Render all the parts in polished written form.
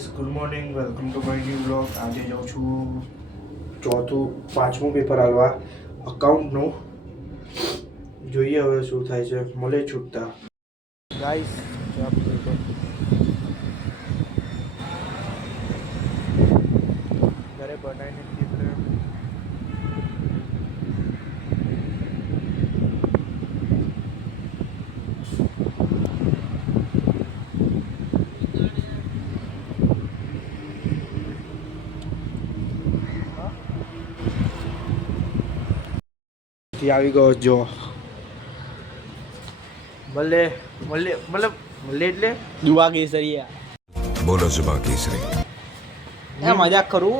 Guys, good morning, welcome to my new blog. આજે જાઉં છું પાંચમું પેપર આલવા અકાઉન્ટનું. જોઈએ હવે શું થાય છે. મળે છૂટતા ગાઈસ. ઘરે બનાવીને આવી ગયો જો. ભલે એટલે દુઆ કેસરિયા બોલો જુબા કેસરી. એ મજાક કરું,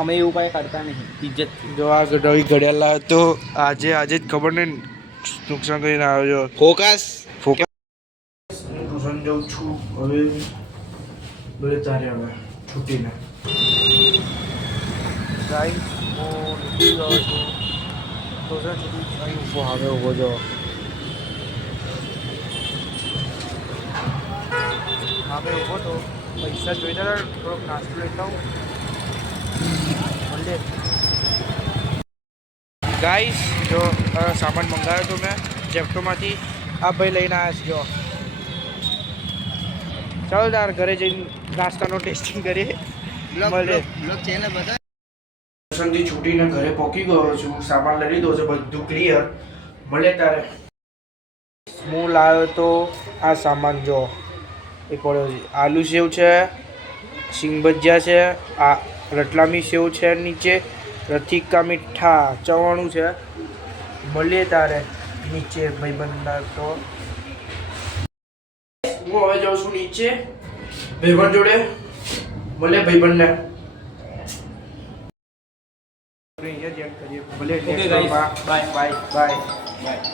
અમે એવું કાંઈ કરતા નહીં. ઇજ્જત જો આ નવી ઘડિયાળ લાવ્યો તો આજે જ ખબર નહીં નુકસાન કરીને આવ્યો. ફોકસ હું ટ્યુશન જાઉં છું હવે. ભલે તારે હવે છૂટીને ગાઈસ હું નીકળી ગયો છું. ટ્યુશન છૂટી અહીં ઊભો આવે ઊભો જો. હવે ઊભો તો પૈસા જોઈતા હતા, થોડોક નાસ્તો લેતા હું. મળે ગાઈસ. જો સામાન મંગાવ્યો તો મેં જેપ્ટોમાંથી. આ ભાઈ લઈને આવ્યા છે જો. ચાલો તાર ઘરે જઈને નાસ્તાનો ટેસ્ટિંગ કરીએ. મળે ટ્યુશનથી છૂટીને ઘરે પહોંચી ગયો છું. સામાન લઈ લીધો છે, બધું ક્લિયર. મળે તારે. હું લાવ્યો તો આ સામાન જો એ પડ્યો છે. આલુ સેવ છે, સિંગ ભજીયા છે, આ રતલામી સેવ છે, નીચે રથિકા મીઠા ચવાણું છે. મળીએ તારે નીચે ભાઈબંધના તો. હું હવે જાઉં છું નીચે ભાઈબંધ જોડે. મળે ભાઈબંધને અહીંયા ચેક કરીએ. ભલે ઓકે ગાઈસ, બાય બાય.